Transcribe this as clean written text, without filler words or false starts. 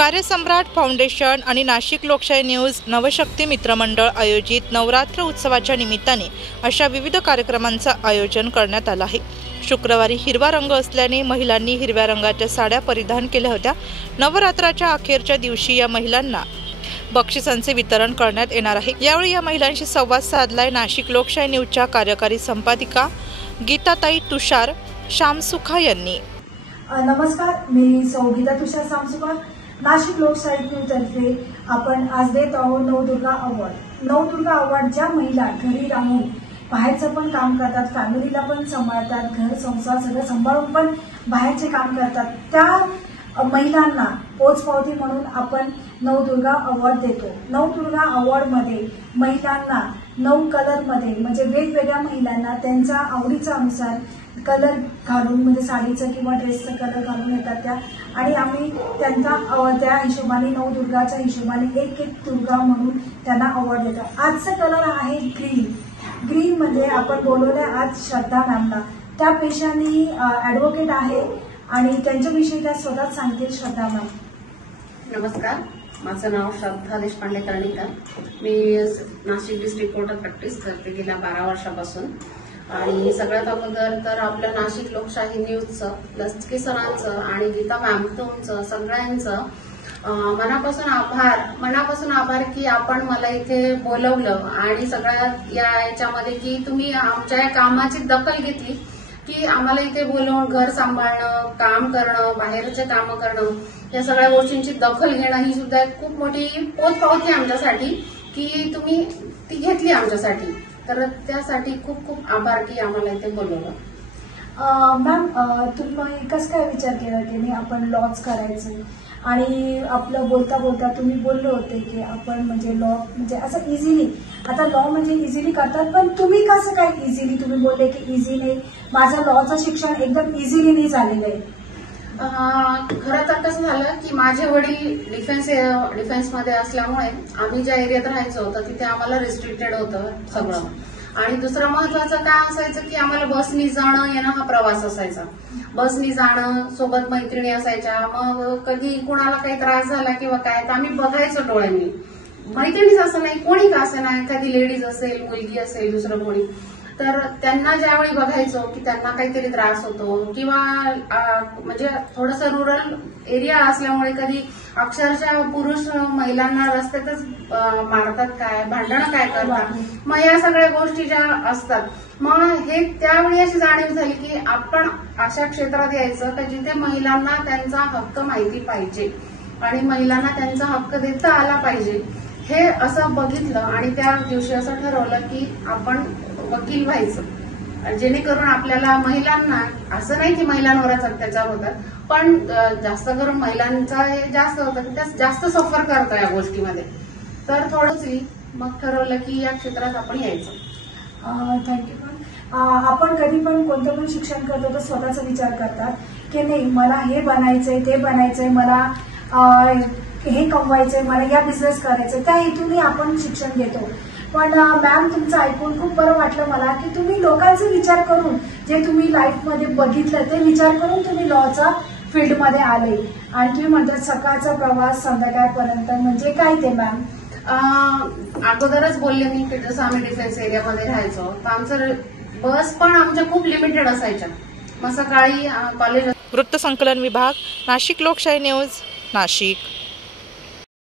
कार्यसम्राट foundation आणि नाशिक लोकशाही news Navshakti मित्रमंडळ आयोजित नवरात्र उत्सवाच्या निमित्ताने अशा विविध कार्यक्रमांचं आयोजन करण्यात आलं आहे। शुक्रवारी हिरवा रंग असल्याने महिलांनी हिरव्या रंगाच्या साड्या परिधान केल्या होत्या। नवरात्राच्या अखेरच्या दिवशी या महिलांना बक्षिसांचे वितरण करण्यात येणार आहे। यावेळी या महिलांशी संवाद साधलाय नाशिक लोकशाही न्यूजच्या कार्यकारी संपादिका गीताताई तुषार शामसुखा यांनी। नमस्कार, मी सौ गीता तुषार शामसुखा। नाशिक लोकशाही न्यूजतर्फे आपण आज देत आहोत नवदुर्गा अवॉर्ड। नवदुर्गा अवॉर्ड ज्या महिला घरी राहून बाहेरचं पण काम करतात, फॅमिलीला पण सांभाळतात, घर संसार सगळं सांभाळून पण बाहेरचे काम करतात, त्या महिलांना पोचपावती म्हणून आपण नवदुर्गा अवॉर्ड देतो। नवदुर्गा अवॉर्ड मध्ये महिलांना 9 कलर मध्ये म्हणजे वेगवेगळ्या महिलांना त्यांच्या आवडीच्या अनुसार कलर घालून म्हणजे साडीचं किंवा ड्रेसचं कलर घालून येतात त्या, आणि आम्ही त्यांना त्या हिशोबाने नवदुर्गाच्या हिशोबाने एक दुर्गा म्हणून त्यांना अवॉर्ड देतो। आजचा कलर आहे ग्रीन। ग्रीन मध्ये आपण बोलवलंय आज श्रद्धा मॅमला। त्या पेशाने ॲडव्होकेट आहे आणि त्यांच्याविषयी त्या स्वतःच सांगतील। श्रद्धा मॅम नमस्कार, माझं नाव श्रद्धा देशपांडे कर्णिकर। मी नाशिक डिस्ट्रिक्ट कोर्टात प्रॅक्टिस करते गेल्या 12 वर्षापासून। आणि सगळ्यात अगोदर तर आपल्या नाशिक लोकशाही न्यूजचं, लचके सरांचं आणि गीता मॅम तुमचं सगळ्यांचं मनापासून आभार की आपण मला इथे बोलवलं आणि सगळ्यात याच्यामध्ये की तुम्ही आमच्या या कामाची दखल घेतली की आम्हाला इथे बोलवून घर सांभाळणं, काम करणं, बाहेरचे कामं करणं, या सगळ्या गोष्टींची दखल घेणं ही सुद्धा एक खूप मोठी पोचपावती आमच्यासाठी की तुम्ही ती घेतली आमच्यासाठी। तर त्यासाठी खूप खूप आभार की आम्हाला इथे बोलवलं। मॅम, तुम्ही कसं काय विचार केला की नाही आपण लॉच करायचं, आणि आपलं बोलता बोलता तुम्ही बोलले होते की आपण म्हणजे लॉ म्हणजे असं इझिली, आता लॉ म्हणजे इझिली करतात, पण तुम्ही कसं काय इझिली तुम्ही बोलले की इझी नाही, माझं लॉचं शिक्षण एकदम इझिली नाही झालेलं आहे। खरं तर कसं झालं की माझे वडील डिफेन्समध्ये असल्यामुळे आम्ही ज्या एरियात राहायचो होतं तिथे आम्हाला रिस्ट्रिक्टेड होतं सगळं। आणि दुसरं महत्वाचं काय असायचं की आम्हाला बसनी जाणं येणं हा प्रवास असायचा। बसनी जाणं, सोबत मैत्रिणी असायच्या, मग कधी कुणाला काही त्रास झाला किंवा काय तर आम्ही बघायचो डोळ्यांनी। मैत्रिणीच असं नाही, कोणी का असं नाही, एखादी लेडीज असेल, मुलगी असेल, दुसरं कोणी, तर त्यांना ज्यावेळी बघायचो की त्यांना काहीतरी त्रास होतो किंवा म्हणजे थोडंसं रुरल एरिया असल्यामुळे कधी अक्षरशः पुरुष महिलांना रस्त्यातच मारतात, काय भांडणं काय करतात, मग या सगळ्या गोष्टी ज्या असतात, मग हे त्यावेळी अशी जाणीव झाली की आपण अशा क्षेत्रात यायचं की जिथे महिलांना त्यांचा हक्क माहिती पाहिजे आणि महिलांना त्यांचा हक्क देता आला पाहिजे, हे असं बघितलं। आणि त्या दिवशी असं ठरवलं की आपण वकील व्हायचं, जेणेकरून आपल्याला महिलांना असं नाही की महिलांवरच अत्याचार होतात, पण जास्त करून महिलांचा हे जास्त होतं की त्या जास्त सफर करतात या गोष्टीमध्ये, तर थोडंसं मग ठरवलं की या क्षेत्रात आपण यायचं। थँक्यू। आपण कधी पण कोणतं पण शिक्षण करतो तर स्वतःचा विचार करतात की नाही मला हे बनायचंय, ते बनायचंय, मला हे कमवायचंय, मला या बिझनेस करायचंय, त्या हेतूने आपण शिक्षण घेतो। पण मॅम तुमचं ऐकून खूप बरं वाटलं मला की तुम्ही लोकांचा विचार करून, जे तुम्ही लाईफमध्ये बघितलं ते विचार करून तुम्ही लॉच्या फील्डमध्ये आले, आणि तुम्ही म्हणतात सकाळचा प्रवास संध्याकाळपर्यंत, म्हणजे काय ते मॅम? अगोदरच बोलले मी की जसं आम्ही डिफेन्स एरियामध्ये राहायचो तर आमचं बस पण आमच्या खूप लिमिटेड असायच्या, मग सकाळी कॉलेज। वृत्तसंकलन विभाग, नाशिक लोकशाही न्यूज, नाशिक।